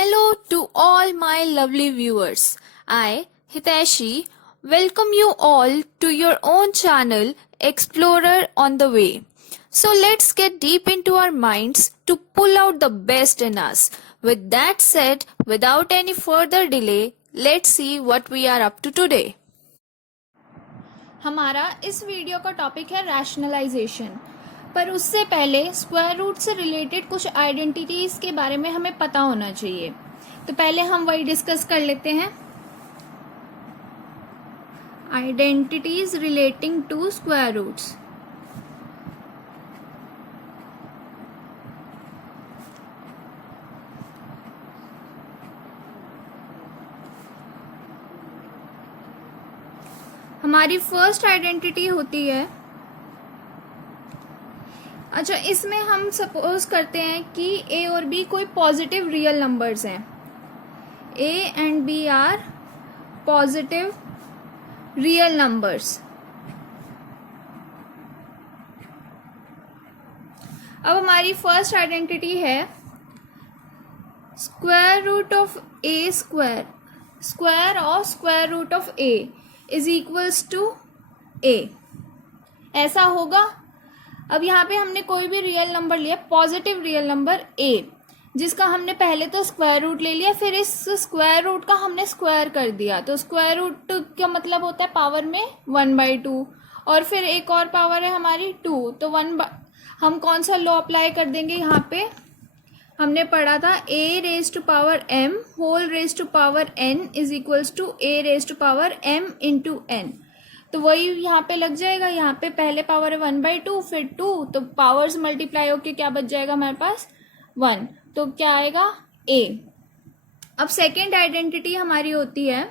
Hello to all my lovely viewers. I, Hiteshi, welcome you all to your own channel, Explorer on the Way. So let's get deep into our minds to pull out the best in us. With that said, without any further delay, let's see what we are up to today. हमारा इस video का topic है rationalisation. पर उससे पहले square root से related कुछ identities के बारे में हमें पता होना चाहिए। तो पहले हम वही डिस्कस कर लेते हैं, identities relating to square roots. हमारी फर्स्ट आइडेंटिटी होती है, अच्छा इसमें हम सपोज करते हैं कि ए और बी कोई पॉजिटिव रियल नंबर्स हैं। A and B are positive real numbers. अब हमारी फर्स्ट आइडेंटिटी है square root of A square, square of square root of A is equals to A. ऐसा होगा। अब यहाँ पे हमने कोई भी रियल नंबर लिया, पॉजिटिव रियल नंबर ए, जिसका हमने पहले तो स्क्वायर रूट ले लिया, फिर इस स्क्वायर रूट का हमने स्क्वायर कर दिया। तो स्क्वायर रूट का मतलब होता है पावर में 1/2, और फिर एक और पावर है हमारी 2। तो हम कौन सा लॉ अप्लाई कर देंगे यहाँ पे? हमने पढ़ा था a raise to power m whole raise to power n is equals to a raise to power m into n। तो वही यहाँ पे लग जाएगा। यहाँ पे पहले पावर है 1/2, फिर 2, तो पावर्स मल्टीप्लाई होके क्या बच जाएगा हमारे पास? 1। तो क्या आएगा? a। अब सेकेंड आइडेंटिटी हमारी होती है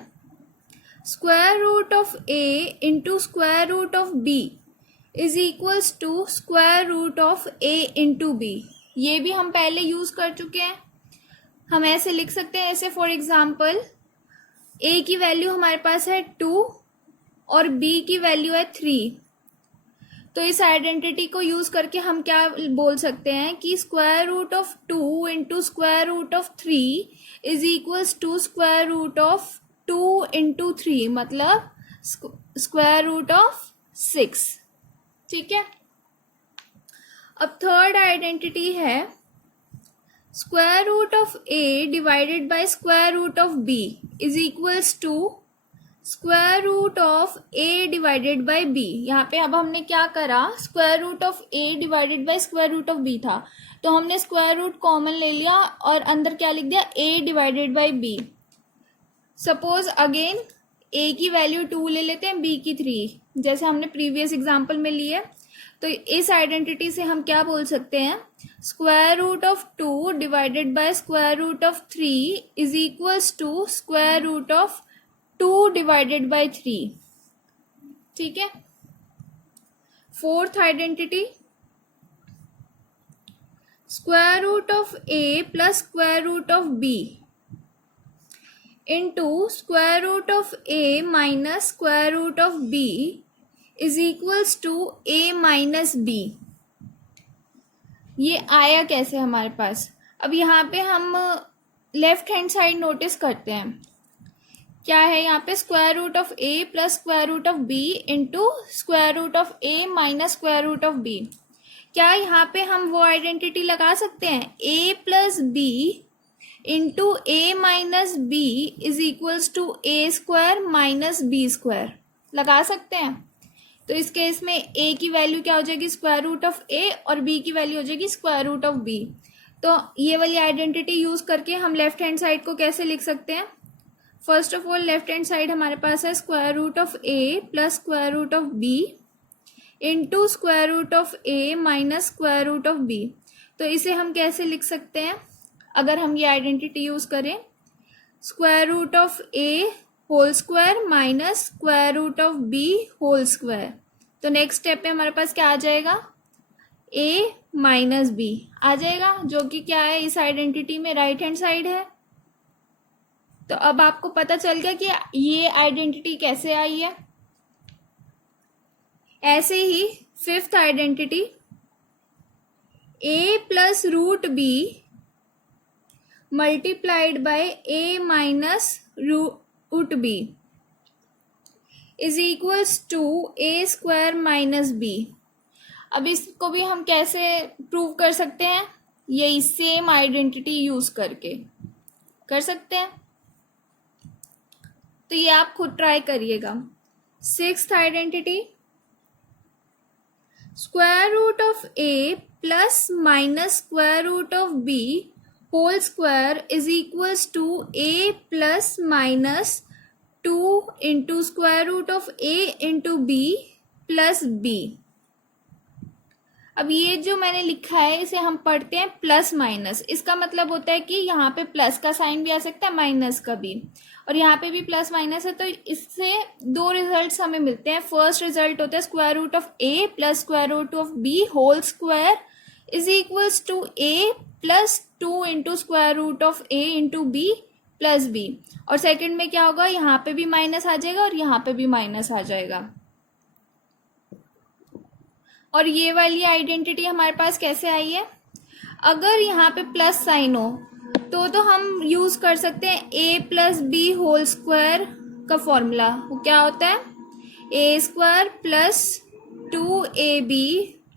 square root of a into square root of b is equals to square root of a into b। ये भी हम पहले यूज कर चुके हैं। हम ऐसे लिख सकते हैं, ऐसे फॉर एग्जाम्पल a की वैल्यू हमारे पास है 2 और b की वैल्यू है 3। तो इस आइडेंटिटी को यूज करके हम क्या बोल सकते हैं कि square root of 2 into square root of 3 is equals to square root of 2 into 3, मतलब स्क्वायर रूट ऑफ 6। ठीक है। अब थर्ड आइडेंटिटी है square root of a divided by square root of b is equals to square root of a divided by b। यहाँ पे अब हमने क्या करा, square root of a divided by square root of b था, तो हमने स्क्वायर रूट कॉमन ले लिया और अंदर क्या लिख दिया? a divided by b। Suppose again a की वैल्यू 2 ले लेते हैं, b की 3, जैसे हमने प्रीवियस एग्जाम्पल में लिए। तो इस आइडेंटिटी से हम क्या बोल सकते हैं? Square root of 2 divided by square root of 3 is equals to square root of 2 divided by 3। ठीक है। Fourth identity square root of a plus square root of b into square root of a minus square root of b is equals to a minus b। ये आया कैसे हमारे पास? अब यहाँ पे हम लेफ्ट हैंड साइड नोटिस करते हैं, क्या है यहाँ पे? Square root of a plus square root of b into square root of a minus square root of b। क्या यहाँ पे हम वो आइडेंटिटी लगा सकते हैं a plus b into a minus b is equals to a square minus b square? लगा सकते हैं। तो इस केस में a की वैल्यू क्या हो जाएगी? स्क्वायर रूट ऑफ a, और b की वैल्यू हो जाएगी स्क्वायर रूट ऑफ b। तो ये वाली आइडेंटिटी यूज करके हम लेफ्ट हैंड साइड को कैसे लिख सकते हैं? First of all left hand side हमारे पास है square root of a plus square root of b into square root of a minus square root of b। तो इसे हम कैसे लिख सकते हैं अगर हम ये आइडेंटिटी यूज करें? Square root of a whole square minus square root of b whole square. तो नेक्स्ट स्टेप पे हमारे पास क्या आ जाएगा? a माइनस b आ जाएगा, जो कि क्या है इस आइडेंटिटी में? राइट हैंड साइड है। तो अब आपको पता चल गया कि ये आइडेंटिटी कैसे आई है। ऐसे ही fifth identity a plus root b multiplied by A minus root B is equals to A square minus B. अब इसको भी हम कैसे प्रूव कर सकते हैं? यही सेम आइडेंटिटी यूज करके कर सकते हैं। तो ये आप खुद ट्राई करिएगा। Sixth identity, square root of A plus minus square root of B whole square is equals to A plus minus 2 into square root of A into B plus B. अब ये जो मैंने लिखा है इसे हम पढ़ते हैं प्लस माइनस। इसका मतलब होता है कि यहाँ पे प्लस का साइन भी आ सकता है, माइनस का भी, और यहाँ पे भी प्लस माइनस है। तो इससे दो रिजल्ट्स हमें मिलते हैं। फर्स्ट रिजल्ट होता है square root of A plus square root of B whole square is equals to A plus 2 into square root of A into B plus B. और सेकंड में क्या होगा, यहाँ पे भी माइनस आ जाएगा और यहाँ पे भी माइनस आ जाएगा। और ये वाली आइडेंटिटी हमारे पास कैसे आई है? अगर यहाँ पे प्लस साइन हो तो हम यूज कर सकते हैं A plus B whole square का फॉर्मूला। वो क्या होता है? A square plus 2ab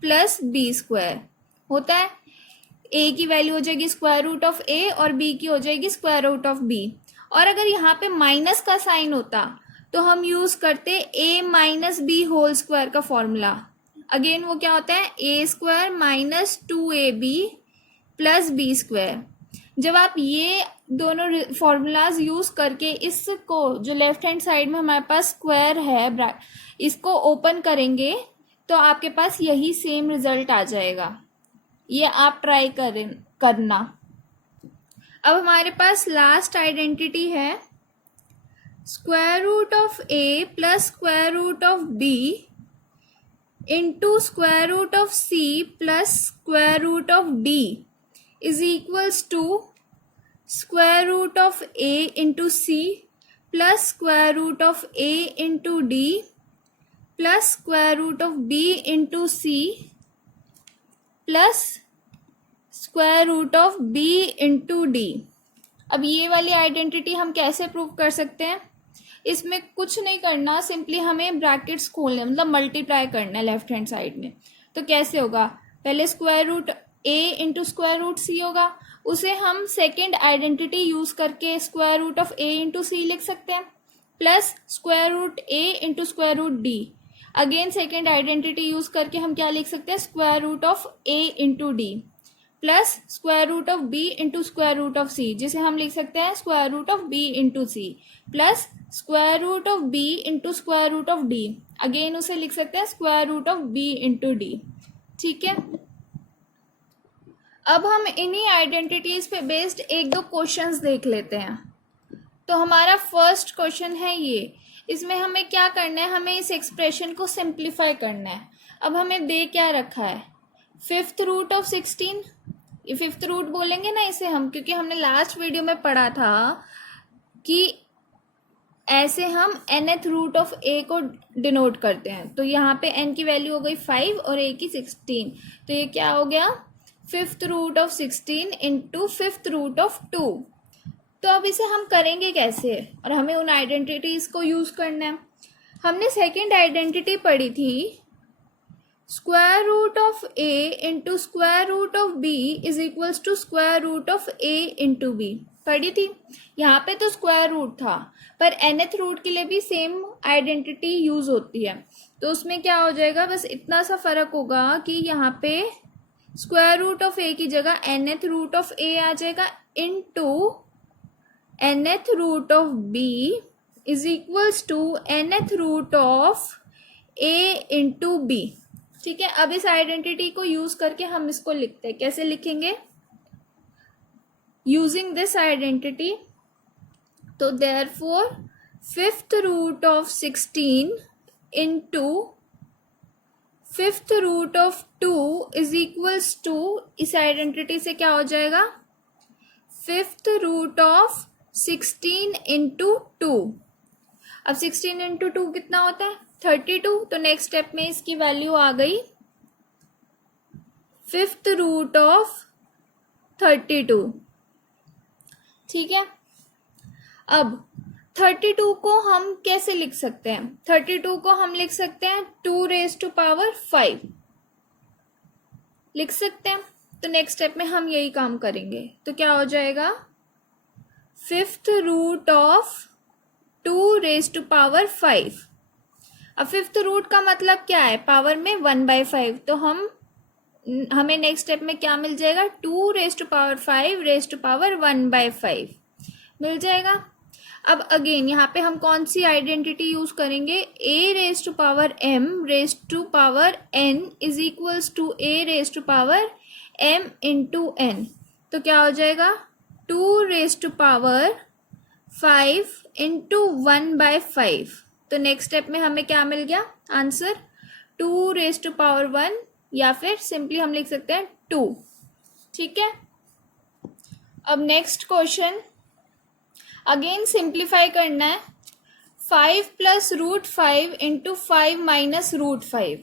plus B square होता है। ए की वैल्यू हो जाएगी स्क्वायर रूट ऑफ ए और बी की हो जाएगी स्क्वायर रूट ऑफ बी। और अगर यहाँ पे माइनस का साइन होता तो हम यूज करते A minus B whole square का फॉर्मूला। अगेन वो क्या होता है? A square minus 2ab plus B square. जब आप ये दोनों फॉर्मूलाज यूज करके इसको जो लेफ्ट हैंड साइड में हमारे पास स्क्वायर है इसको ओपन करेंगे तो आपके पास यही सेम रिजल्ट आ जाएगा। ये आप ट्राई करना। अब हमारे पास लास्ट आइडेंटिटी है square root of A plus square root of B into square root of C plus square root of D is equals to square root of a into c plus square root of a into d plus square root of b into c plus square root of b into d। अब ये वाली identity हम कैसे prove कर सकते हैं? इसमें कुछ नहीं करना, सिंपली हमें ब्रैकेट्स खोलने मतलब मल्टीप्लाई करना है लेफ्ट हैंड साइड में। तो कैसे होगा? पहले square root a into square root C होगा, उसे हम सेकेंड आइडेंटिटी यूज करके square root of a into C लिख सकते हैं, plus square root a into square root D. Again second identity use करके हम क्या लिख सकते हैं? Square root of a into D plus square root of b into square root of c, जिसे हम लिख सकते हैं square root of b into c plus square root of b into square root of d। Again उसे लिख सकते हैं square root of b into D. ठीक है। अब हम इन्हीं आइडेंटिटीज पे बेस्ड एक दो क्वेश्चंस देख लेते हैं। तो हमारा फर्स्ट क्वेश्चन है ये। इसमें हमें क्या करना है? हमें इस एक्सप्रेशन को सिंप्लीफाई करना है। अब हमें दे क्या रखा है? Fifth root of 16। ये फिफ्थ रूट बोलेंगे ना इसे हम, क्योंकि हमने लास्ट वीडियो में पढ़ा था कि ऐसे हम nth रूट ऑफ a को डिनोट करते हैं। तो यहाँ पे n की वैल्यू हो गई 5 और a की 16। तो ये क्या हो गया? Fifth root of 16 into fifth root of 2। तो अब इसे हम करेंगे कैसे? और हमें उन आइडेंटिटीज को यूज करना है। हमने सेकेंड आइडेंटिटी पढ़ी थी square root of a into square root of b is equals to square root of a into B पढ़ी थी। यहाँ पे तो स्क्वायर रूट था, पर nth रूट के लिए भी सेम आइडेंटिटी यूज होती है। तो उसमें क्या हो जाएगा? बस इतना सा फर्क होगा कि यहाँ पे स्क्वायर रूट ऑफ a की जगह nth रूट ऑफ a आ जाएगा into nth root of b is equals to nth root of a into b। ठीक है। अब इस आइडेंटिटी को यूज करके हम इसको लिखते हैं। कैसे लिखेंगे? Using this identity. तो therefore fifth root of 16 into fifth root of 2 is equals to, इस आइडेंटिटी से क्या हो जाएगा? Fifth root of 16 into 2। अब 16 इंटू 2 कितना होता है? 32। तो नेक्स्ट स्टेप में इसकी वैल्यू आ गई फिफ्थ रूट ऑफ 32। ठीक है। अब 32 को हम कैसे लिख सकते हैं? 32 को हम लिख सकते हैं 2⁵ लिख सकते हैं। तो नेक्स्ट स्टेप में हम यही काम करेंगे। तो क्या हो जाएगा? 5th root of 2⁵. अब 5th रूट का मतलब क्या है? पावर में 1/5। तो हमें नेक्स्ट स्टेप में क्या मिल जाएगा? 2⁵1/5 मिल जाएगा। अब अगेन यहाँ पे हम कौन सी आइडेंटिटी यूज करेंगे? a⁴m⁴n is equals to a⁴m into n। तो क्या हो जाएगा? 2⁵5 इंटू 1/5। तो नेक्स्ट स्टेप में हमें क्या मिल गया आंसर? 2⁵1 या फिर सिंपली हम लिख सकते हैं 2। ठीक है। अब नेक्स्ट क्वेश्चन अगेन सिंप्लीफाई करना है। 5 + √5 इंटू 5 - √5।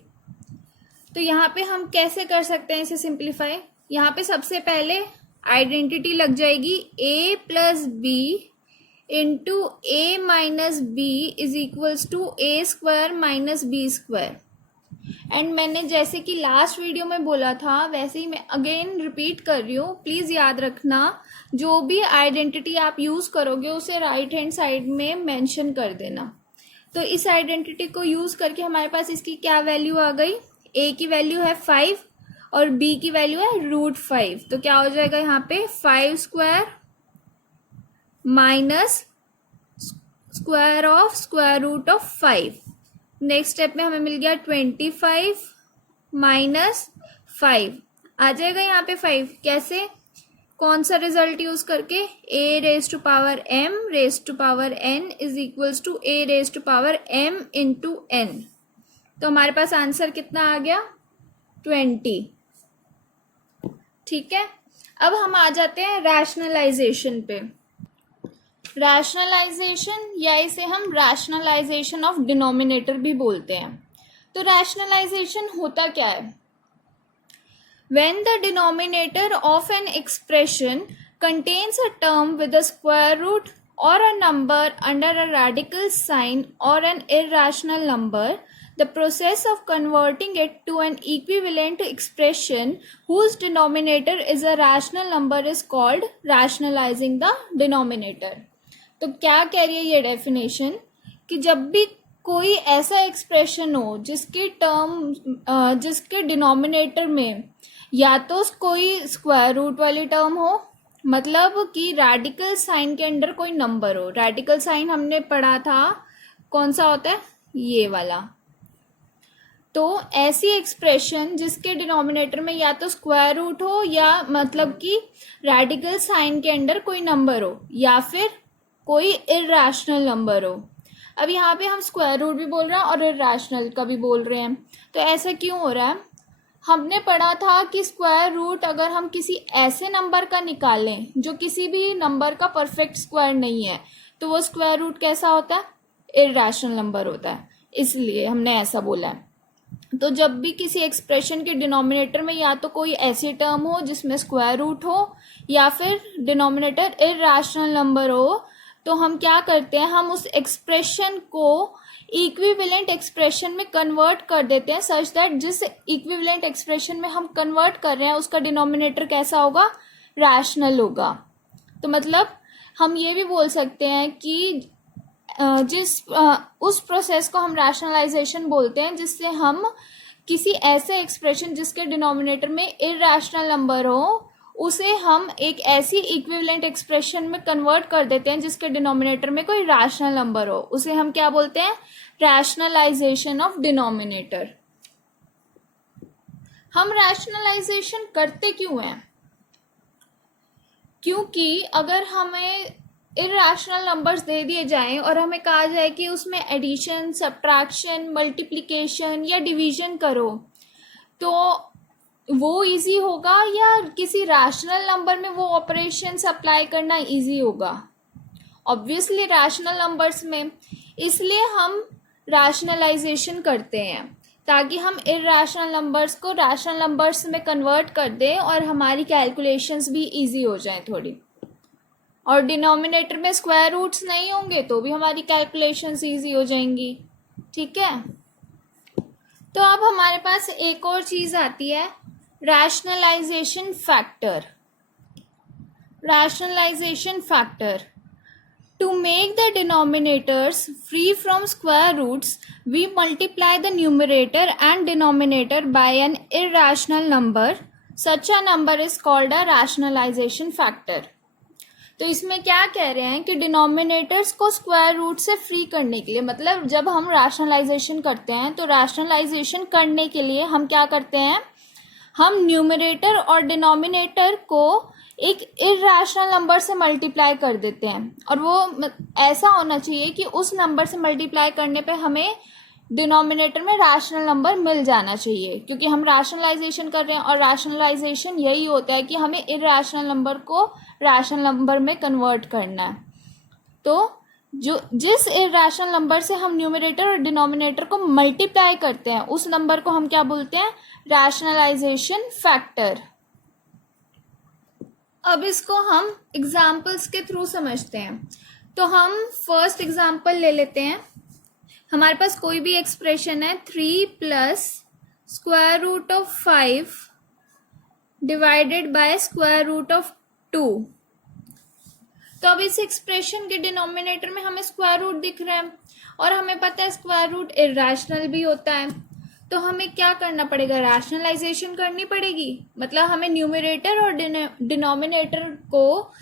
तो यहाँ पे हम कैसे कर सकते हैं इसे सिंप्लीफाई? यहाँ पे सबसे पहले आइडेंटिटी लग जाएगी a + b into a - b is equals to a² - b²। And मैंने जैसे कि लास्ट वीडियो में बोला था वैसे ही मैं अगेन रिपीट कर रही हूँ। प्लीज़ याद रखना, जो भी आइडेंटिटी आप यूज़ करोगे उसे राइट हैंड साइड में मेंशन कर देना। तो इस आइडेंटिटी को यूज़ करके हमारे पास इसकी क्या वैल्यू आ गई? a की वैल्यू है 5 और b की वैल्यू है √5। तो क्या हो जाएगा यहाँ पे? 5² minus square of square root of 5। Next step में हमें मिल गया 25 माइनस 5 आ जाएगा यहाँ पे 5। कैसे? कौन सा रिजल्ट यूज करके? a⁴m⁴n is equals to a⁴m into n। तो हमारे पास आंसर कितना आ गया? 20। ठीक है। अब हम आ जाते हैं रैशनलाइजेशन पे। रैशनलाइजेशन या इसे हम रैशनलाइजेशन ऑफ डिनोमिनेटर भी बोलते हैं। तो रैशनलाइजेशन होता क्या है? When the denominator of an expression contains a term with a square root or a number under a radical sign or an irrational number, the process of converting it to an equivalent expression whose denominator is a rational number is called rationalizing the denominator. तो क्या कह रही है ये definition? कि जब भी कोई ऐसा एक्सप्रेशन हो जिसके डिनोमिनेटर में या तो कोई स्क्वायर रूट वाली टर्म हो, मतलब कि रेडिकल साइन के अंदर कोई नंबर हो। रेडिकल साइन हमने पढ़ा था, कौन सा होता है? ये वाला। तो ऐसी एक्सप्रेशन जिसके डिनोमिनेटर में या तो स्क्वायर रूट हो या मतलब कि रेडिकल साइन के अंदर कोई नंबर हो या फिर कोई इरैशनल नंबर हो। अब यहाँ पे हम स्क्वायर रूट भी बोल रहे हैं और इरैशनल का भी बोल रहे हैं। तो ऐसा क्यों हो रहा है? हमने पढ़ा था कि स्क्वायर रूट अगर हम किसी ऐसे नंबर का निकालें जो किसी भी नंबर का परफेक्ट स्क्वायर नहीं है तो वो स्क्वायर रूट कैसा होता है? इरैशनल नंबर होता है। इसलिए हमने ऐसा बोला है। तो जब भी किसी एक्सप्रेशन के डिनोमिनेटर में या तो कोई ऐसी टर्म हो जिसमें स्क्वायर रूट हो या फिर डिनोमिनेटर इरैशनल नंबर हो, तो हम क्या करते हैं? हम उस एक्सप्रेशन को इक्विवेलेंट एक्सप्रेशन में कन्वर्ट कर देते हैं सच दैट जिस इक्विवेलेंट एक्सप्रेशन में हम कन्वर्ट कर रहे हैं उसका डिनोमिनेटर कैसा होगा? रैशनल होगा। तो मतलब हम ये भी बोल सकते हैं कि उस प्रोसेस को हम रैशनलाइजेशन बोलते हैं जिससे हम किसी ऐसे एक्सप्रेशन जिसके डिनोमिनेटर में इरैशनल नंबर हो उसे हम एक ऐसी इक्विवेलेंट एक्सप्रेशन में कन्वर्ट कर देते हैं जिसके डिनोमिनेटर में कोई रैशनल नंबर हो। उसे हम क्या बोलते हैं? Rationalization of denominator. हम रैशनलाइजेशन करते क्यों हैं? क्योंकि अगर हमें इरैशनल नंबर्स दे दिए जाएं और हमें कहा जाए कि उसमें एडिशन, सब्ट्रैक्शन, मल्टीप्लिकेशन या डिवीजन करो, तो वो इजी होगा या किसी रैशनल नंबर में वो ऑपरेशंस अप्लाई करना इजी होगा? ऑब्वियसली रैशनल नंबर्स में। इसलिए हम रैशनलाइजेशन करते हैं ताकि हम इरैशनल नंबर्स को रैशनल नंबर्स में कन्वर्ट कर दें और हमारी कैलकुलेशंस भी इजी हो जाएं थोड़ी। और डिनोमिनेटर में स्क्वायर रूट्स नहीं होंगे तो भी हमारी कैलकुलेशन ईजी हो जाएंगी। ठीक है, तो अब हमारे पास एक और चीज आती है, rationalization factor. Rationalization factor, to make the denominators free from square roots, we multiply the numerator and denominator by an irrational number. Such a number is called a rationalization factor. तो इसमें क्या कह रहे हैं कि डिनोमिनेटर्स को square root से free करने के लिए, मतलब जब हम रैशनलाइजेशन करते हैं तो रैशनलाइजेशन करने के लिए हम क्या करते हैं, हम न्यूमरेटर और डिनोमिनेटर को एक इर्रेशनल नंबर से मल्टीप्लाई कर देते हैं, और वो ऐसा होना चाहिए कि उस नंबर से मल्टीप्लाई करने पे हमें डिनोमिनेटर में रैशनल नंबर मिल जाना चाहिए, क्योंकि हम रैशनलाइजेशन कर रहे हैं और रैशनलाइजेशन यही होता है कि हमें इर्रेशनल नंबर को रैशनल नंबर में कन्वर्ट करना है। तो जो जिस इर्रेशनल नंबर से हम न्यूमरेटर और डिनोमिनेटर को मल्टीप्लाई करते हैं उस नंबर को हम क्या बोलते हैं, रैशनलाइजेशन फैक्टर। अब इसको हम एग्जाम्पल्स के थ्रू समझते हैं। तो हम फर्स्ट एग्जाम्पल ले लेते हैं। हमारे पास कोई भी एक्सप्रेशन है 3 plus square root of 5 divided by square root of 2। तो अब इस एक्सप्रेशन के डिनोमिनेटर में हमें स्क्वायर रूट दिख रहा है और हमें पता है स्क्वायर रूट इर्रेशनल भी होता है, तो हमें क्या करना पड़ेगा, रैशनलाइजेशन करनी पड़ेगी। मतलब हमें न्यूमरेटर और डिनोमिनेटर को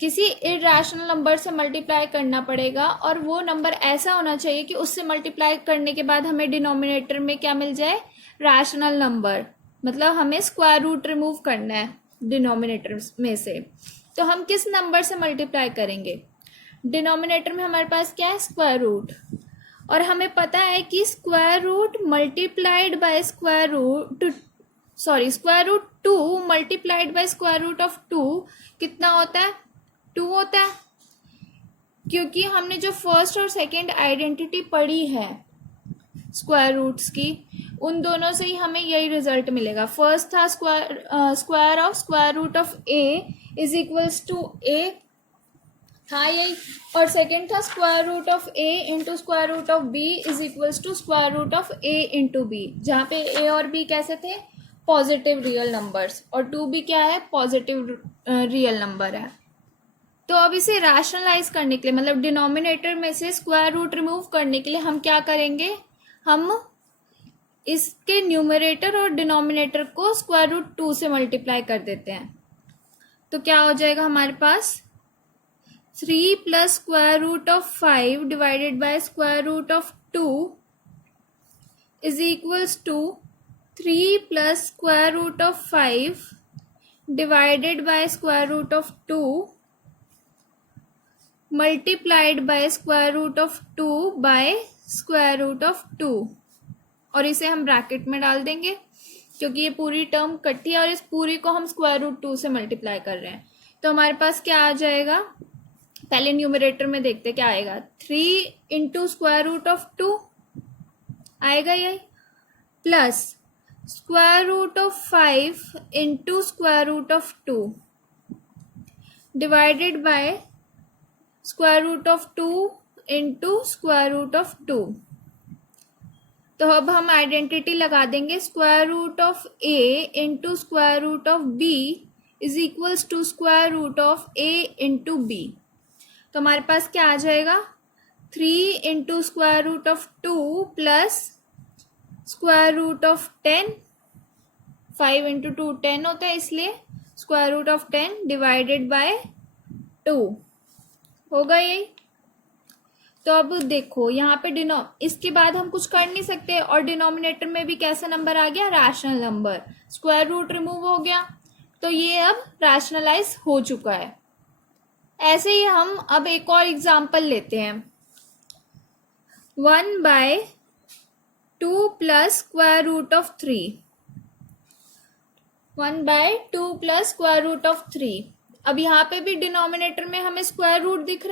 किसी इर्रेशनल नंबर से मल्टीप्लाई करना पड़ेगा, और वो नंबर ऐसा होना चाहिए कि उससे मल्टीप्लाई करने के बाद हमें डिनोमिनेटर में क्या मिल जाए, रैशनल नंबर। मतलब हमें स्क्वायर रूट रिमूव करना है डिनोमिनेटर में से। तो हम किस नंबर से मल्टीप्लाई करेंगे, डिनोमिनेटर में हमारे पास क्या है, स्क्वायर रूट, और हमें पता है कि square root multiplied by square root square root 2 multiplied by square root of 2 कितना होता है, 2 होता है। क्योंकि हमने जो फर्स्ट और सेकंड आइडेंटिटी पढ़ी है स्क्वायर रूट्स की, उन दोनों से ही हमें यही रिजल्ट मिलेगा। फर्स्ट था square of square root of a is equals to a था यही, और सेकेंड था square root of a into square root of b is equals to square root of a into b, जहाँ पे a और b कैसे थे, positive real numbers, और 2b क्या है, पॉजिटिव रियल नंबर है। तो अब इसे रैशनलाइज करने के लिए, मतलब डिनोमिनेटर में से स्क्वायर रूट रिमूव करने के लिए हम क्या करेंगे, हम इसके न्यूमरेटर और डिनोमिनेटर को स्क्वायर रूट 2 से मल्टीप्लाई कर देते हैं। तो क्या हो जाएगा हमारे पास, 3 plus square root of 5 divided by square root of 2 is equals to 3 plus square root of 5 divided by square root of 2 multiplied by square root of 2 by square root of 2, और इसे हम ब्रैकेट में डाल देंगे क्योंकि ये पूरी term इकट्ठी है और इस पूरी को हम स्क्वायर रूट 2 से मल्टीप्लाई कर रहे हैं। तो हमारे पास क्या आ जाएगा, पहले न्यूमरेटर में देखते क्या आएगा, 3 इंटू स्क्वायर रूट ऑफ 2 आएगा यही, plus square root of 5 into square root of 2 divided by square root of 2 into square root of 2। तो अब हम आइडेंटिटी लगा देंगे, square root of a into square root of b is equals to square root of a into b। तो हमारे पास क्या आ जाएगा, 3 into square root of 2 plus square root of 10, 5 into 2 10 होता है इसलिए square root of 10 divided by 2 होगा यही। तो अब देखो यहाँ पे इसके बाद हम कुछ कर नहीं सकते, और डिनोमिनेटर में भी कैसा नंबर आ गया, rational number, square root remove हो गया, तो ये अब रैशनलाइज हो चुका है। ऐसे ही हम अब एक और एग्जांपल लेते हैं, 1/2 plus square root of 3, 1/2 plus square root of 3। अब यहाँ पे भी डिनोमिनेटर में हमें स्क्वायर रूट दिख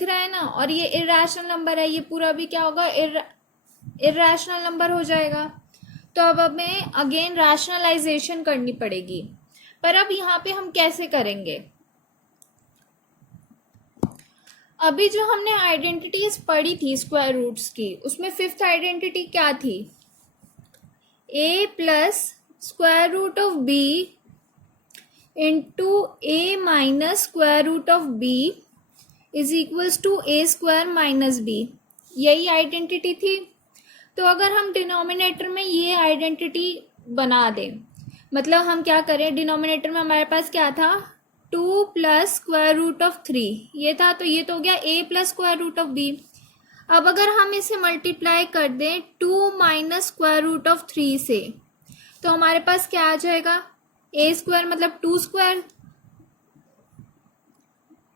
रहा है ना, और ये इर्रेशनल नंबर है, ये पूरा भी क्या होगा, इर्रेशनल नंबर हो जाएगा। तो अब हमें अगेन रैशनलाइजेशन करनी पड़ेगी, पर अब यहाँ पे हम कैसे करेंगे, अभी जो हमने आइडेंटिटीज पढ़ी थी स्क्वायर रूट्स की, उसमें फिफ्थ आइडेंटिटी क्या थी? a plus square root of b into a minus square root of b is equals to a square minus b। यही आइडेंटिटी थी। तो अगर हम डिनोमिनेटर में ये आइडेंटिटी बना दें, मतलब हम क्या करें, डिनोमिनेटर में हमारे पास क्या था? 2 प्लस स्क्वायर रूट ऑफ 3 ये था, तो ये तो हो गया a plus square root of b। अब अगर हम इसे मल्टीप्लाई कर दें 2 माइनस स्क्वायर रूट ऑफ 3 से, तो हमारे पास क्या आ जाएगा? a स्क्वायर मतलब 2 स्क्वायर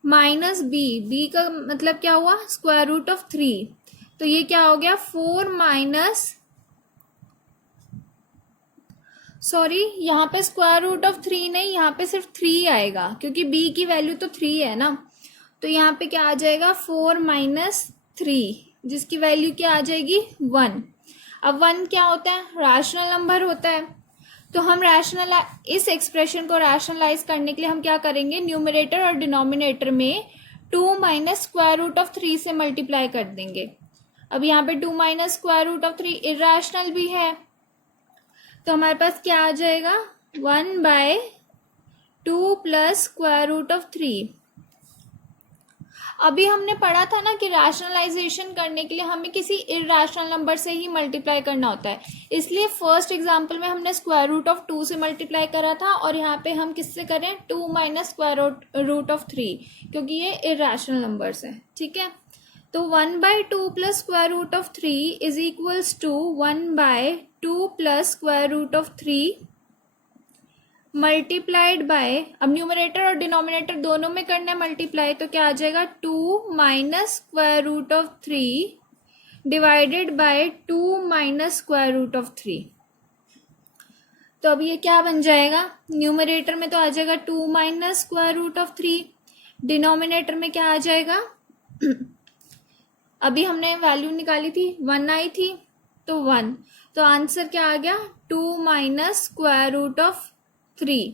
माइनस b का मतलब क्या हुआ? Square root of 3। तो ये क्या हो गया? 4 माइनस, सॉरी यहाँ पे स्क्वायर रूट ऑफ 3 नहीं, यहाँ पे सिर्फ 3 आएगा क्योंकि b की वैल्यू तो 3 है ना। तो यहाँ पे क्या आ जाएगा? 4 माइनस 3, जिसकी वैल्यू क्या आ जाएगी? 1। अब 1 क्या होता है? रैशनल नंबर होता है। तो हम इस एक्सप्रेशन को रैशनलाइज करने के लिए हम क्या करेंगे? न्यूमरेटर और डिनोमिनेटर में 2 माइनस स्क्वायर रूट ऑफ 3 से मल्टीप्लाई कर देंगे। अब यहाँ पे 2 minus square root of 3 irrational भी है, तो हमारे पास क्या आ जाएगा? 1/2 प्लस स्क्वायर रूट ऑफ 3। अभी हमने पढ़ा था ना कि रैशनलाइजेशन करने के लिए हमें किसी इरेशनल नंबर से ही मल्टीप्लाई करना होता है, इसलिए फर्स्ट एग्जांपल में हमने स्क्वायर रूट ऑफ 2 से मल्टीप्लाई करा था, और यहाँ पे हम किससे करें? 2 माइनस स्क्वायर रूट ऑफ 3, क्योंकि ये इरेशनल नंबर्स है। ठीक है, तो 1/2 plus square root of 3 is equals to 1/2 plus square root of 3 multiplied by, अब न्यूमरेटर और डिनोमिनेटर दोनों में करना है मल्टीप्लाई, तो क्या आ जाएगा? 2 minus square root of 3 divided by 2 minus square root of 3। तो अब ये क्या बन जाएगा? न्यूमरेटर में तो आ जाएगा 2 minus square root of 3, denominator में क्या आ जाएगा? अभी हमने वैल्यू निकाली थी, 1 आई थी, तो 1, तो आंसर क्या आ गया? 2 माइनस स्क्वायर रूट ऑफ 3।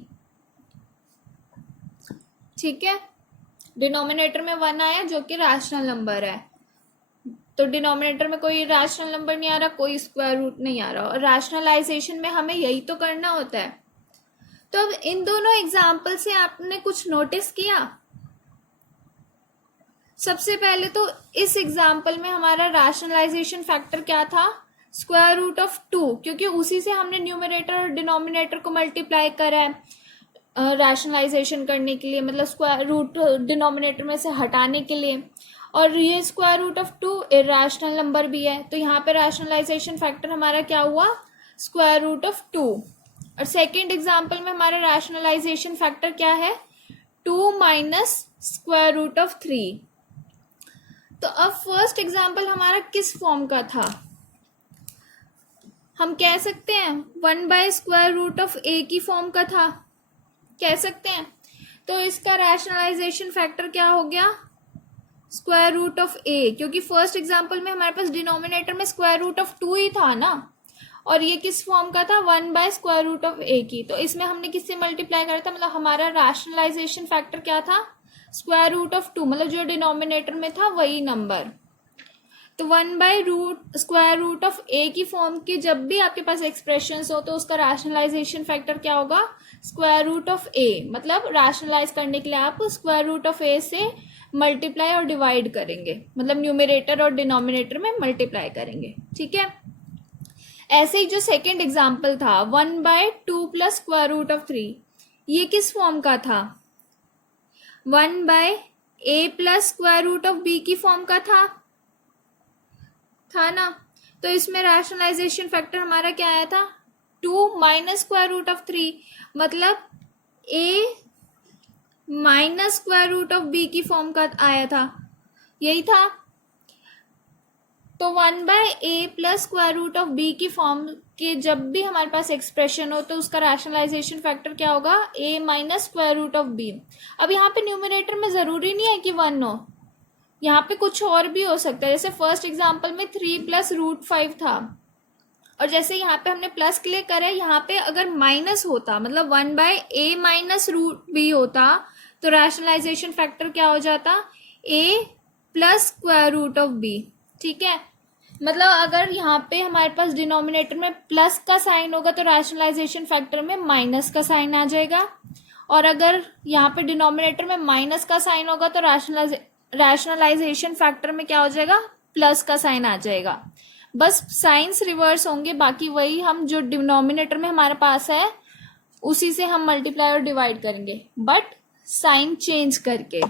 ठीक है, डिनोमिनेटर में 1 आया जो कि रैशनल नंबर है, तो डिनोमिनेटर में कोई रैशनल नंबर नहीं आ रहा, कोई स्क्वायर रूट नहीं आ रहा, और रैशनलाइजेशन में हमें यही तो करना होता है। तो अब इन दोनों एग्जाम्पल से आपने कुछ नोटिस किया? सबसे पहले तो इस एग्जाम्पल में हमारा रैशनलाइजेशन फैक्टर क्या था? स्क्वायर रूट ऑफ 2, क्योंकि उसी से हमने न्यूमरेटर और डिनोमिनेटर को मल्टीप्लाई करा है रैशनलाइजेशन करने के लिए, मतलब स्क्वायर रूट डिनोमिनेटर में से हटाने के लिए, और ये square root of 2 irrational number भी है, तो यहाँ पे रैशनलाइजेशन फैक्टर हमारा क्या हुआ? Square root of 2। और सेकेंड एग्जाम्पल में हमारा रैशनलाइजेशन फैक्टर क्या है? 2 माइनस स्क्वायर रूट ऑफ 3। तो अब फर्स्ट एग्जाम्पल हमारा किस फॉर्म का था? हम कह सकते हैं 1/स्क्वायर रूट ऑफ a की फॉर्म का था, कह सकते हैं। तो इसका रैशनलाइजेशन फैक्टर क्या हो गया? स्क्वायर रूट ऑफ a, क्योंकि फर्स्ट एग्जाम्पल में हमारे पास डिनोमिनेटर में स्क्वायर रूट ऑफ 2 ही था ना, और ये किस फॉर्म का था? 1/स्क्वायर रूट ऑफ a की। तो इसमें हमने किससे मल्टीप्लाई करा था? मतलब हमारा रैशनलाइजेशन फैक्टर क्या था? स्क्वायर रूट ऑफ 2, मतलब जो डिनोमिनेटर में था वही नंबर। तो 1/स्क्वायर रूट ऑफ a की फॉर्म के जब भी आपके पास एक्सप्रेशंस हो, तो उसका रैशनलाइजेशन फैक्टर क्या होगा? स्क्वायर रूट ऑफ a, मतलब रैशनलाइज करने के लिए आप स्क्वायर रूट ऑफ a से मल्टीप्लाई और डिवाइड करेंगे, मतलब न्यूमरेटर और डिनोमिनेटर में मल्टीप्लाई करेंगे। ठीक है, ऐसे ही जो सेकेंड एग्जाम्पल था 1/2 प्लस स्क्वायर रूट ऑफ 3, ये किस फॉर्म का था? 1/a plus square root of b की फॉर्म का था ना। तो इसमें रैशनलाइजेशन फैक्टर हमारा क्या आया था? 2 माइनस स्क्वायर रूट ऑफ 3, मतलब a minus square root of b की फॉर्म का आया था, यही था। तो 1/a plus square root of b की फॉर्म के जब भी हमारे पास एक्सप्रेशन हो, तो उसका रैशनलाइजेशन फैक्टर क्या होगा? a minus square root of b। अब यहाँ पे न्यूमरेटर में जरूरी नहीं है कि 1 हो, यहाँ पे कुछ और भी हो सकता है। जैसे फर्स्ट एग्जांपल में 3 प्लस रूट 5 था, और जैसे यहाँ पे हमने प्लस के लिए करा, यहाँ पे अगर माइनस होता, मतलब 1/a माइनस रूट b होता, तो रैशनलाइजेशन फैक्टर क्या हो जाता? a plus square root of B. ठीक है, मतलब अगर यहाँ पे हमारे पास डिनोमिनेटर में प्लस का साइन होगा तो रैशनलाइजेशन फैक्टर में माइनस का साइन आ जाएगा, और अगर यहाँ पे डिनोमिनेटर में माइनस का साइन होगा तो रैशनलाइजेशन फैक्टर में क्या हो जाएगा, प्लस का साइन आ जाएगा। बस साइंस रिवर्स होंगे, बाकी वही हम जो डिनोमिनेटर में हमारे पास है उसी से हम मल्टीप्लाई और डिवाइड करेंगे, बट साइन चेंज करके।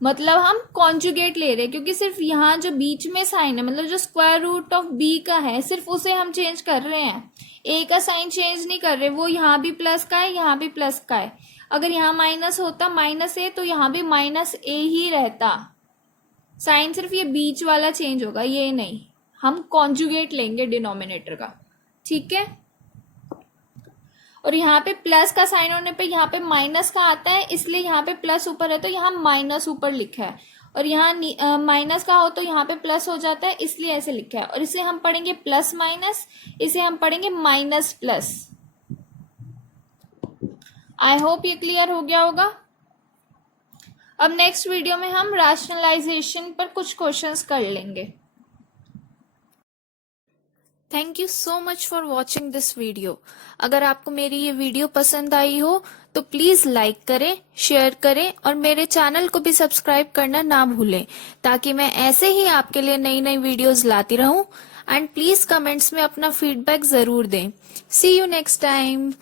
मतलब हम कॉन्जुगेट ले रहे हैं, क्योंकि सिर्फ यहाँ जो बीच में साइन है, मतलब जो स्क्वायर रूट ऑफ बी का है, सिर्फ उसे हम चेंज कर रहे हैं, ए का साइन चेंज नहीं कर रहे। वो यहाँ भी प्लस का है, यहाँ भी प्लस का है। अगर यहाँ माइनस होता माइनस ए तो यहाँ भी माइनस ए ही रहता। साइन सिर्फ ये बीच वाला चेंज होगा, ये नहीं। हम कॉन्जुगेट लेंगे डिनोमिनेटर का। ठीक है, और यहाँ पे प्लस का साइन होने पे यहाँ पे माइनस का आता है, इसलिए यहाँ पे प्लस ऊपर है तो यहाँ माइनस ऊपर लिखा है, और यहाँ माइनस का हो तो यहाँ पे प्लस हो जाता है, इसलिए ऐसे लिखा है। और इसे हम पढ़ेंगे प्लस माइनस, इसे हम पढ़ेंगे माइनस प्लस। आई होप ये क्लियर हो गया होगा। अब नेक्स्ट वीडियो में हम रैशनलाइजेशन पर कुछ क्वेश्चंस कर लेंगे। Thank you so much for watching this video. अगर आपको मेरी ये वीडियो पसंद आई हो तो प्लीज लाइक करें, शेयर करें और मेरे चैनल को भी सब्सक्राइब करना ना भूलें, ताकि मैं ऐसे ही आपके लिए नई नई वीडियोस लाती रहूं। एंड प्लीज कमेंट्स में अपना फीडबैक जरूर दें। सी यू नेक्स्ट टाइम।